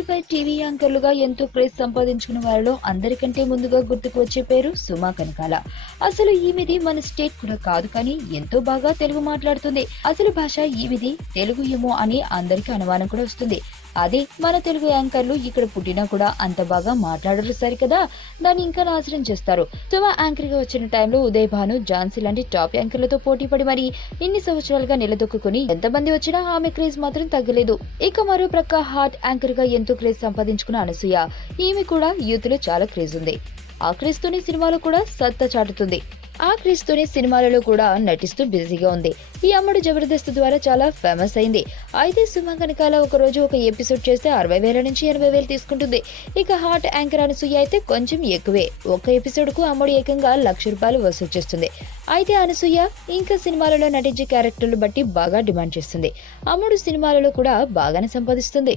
తెలుగుపై TV యాంకర్లుగా ఎంతో craze సంపాదించుకున్న వారిలో అందరికంటే ముందుగా గుర్తుకు వచ్చే పేరు సుమా కనకాల. అసలు ఈమెది మన స్టేట్ కూడా కాదు, కానీ ఎంతో బాగా తెలుగు మాట్లాడుతుంది. అసలు భాష ఈమెది తెలుగు ఏమో అని అందరికీ అనుమానం కూడా వస్తుంది. అదే మన తెలుగు యాంకర్లు ఇక్కడ పుట్టినా కూడా అంత బాగా మాట్లాడరు సరికదా, దాన్ని ఇంకా నాశనం చేస్తారు. సుమ యాంకర్ గా వచ్చిన టైంలో ఉదయ్ భాను, ఝాన్సీ లాంటి టాప్ యాంకర్లతో పోటీ పడి మరి ఇన్ని సంవత్సరాలుగా నిలదొక్కుని ఎంతమంది వచ్చినా ఆమె క్రేజ్ మాత్రం తగ్గలేదు. ఇక మరో ప్రక్క హాట్ యాంకర్ గా ఎంతో క్రేజ్ సంపాదించుకున్న అనసూయ, ఈమె కూడా యూత్ లో చాలా క్రేజ్ ఉంది. ఆ క్రేజ్ తోనే సినిమాలో కూడా సత్తా చాటుతుంది. ఆ క్రేజ్ తోనే సినిమాలలో కూడా నటిస్తూ బిజీగా ఉంది. ఈ అమ్మడు జబర్దస్త్ ద్వారా చాలా ఫేమస్ అయింది. అయితే సుమ కనకాల ఒక రోజు ఒక ఎపిసోడ్ చేస్తే 60,000 నుంచి 80,000 తీసుకుంటుంది. ఇక హాట్ యాంకర్ అనసూయ అయితే కొంచెం ఎక్కువే. ఒక్క ఎపిసోడ్ కు అమ్మడు ఏకంగా ₹1,00,000 వసూలు చేస్తుంది. అయితే అనసూయ ఇంకా సినిమాలలో నటించే క్యారెక్టర్లు బట్టి బాగా డిమాండ్ చేస్తుంది. అమ్మడు సినిమాలలో కూడా బాగానే సంపాదిస్తుంది.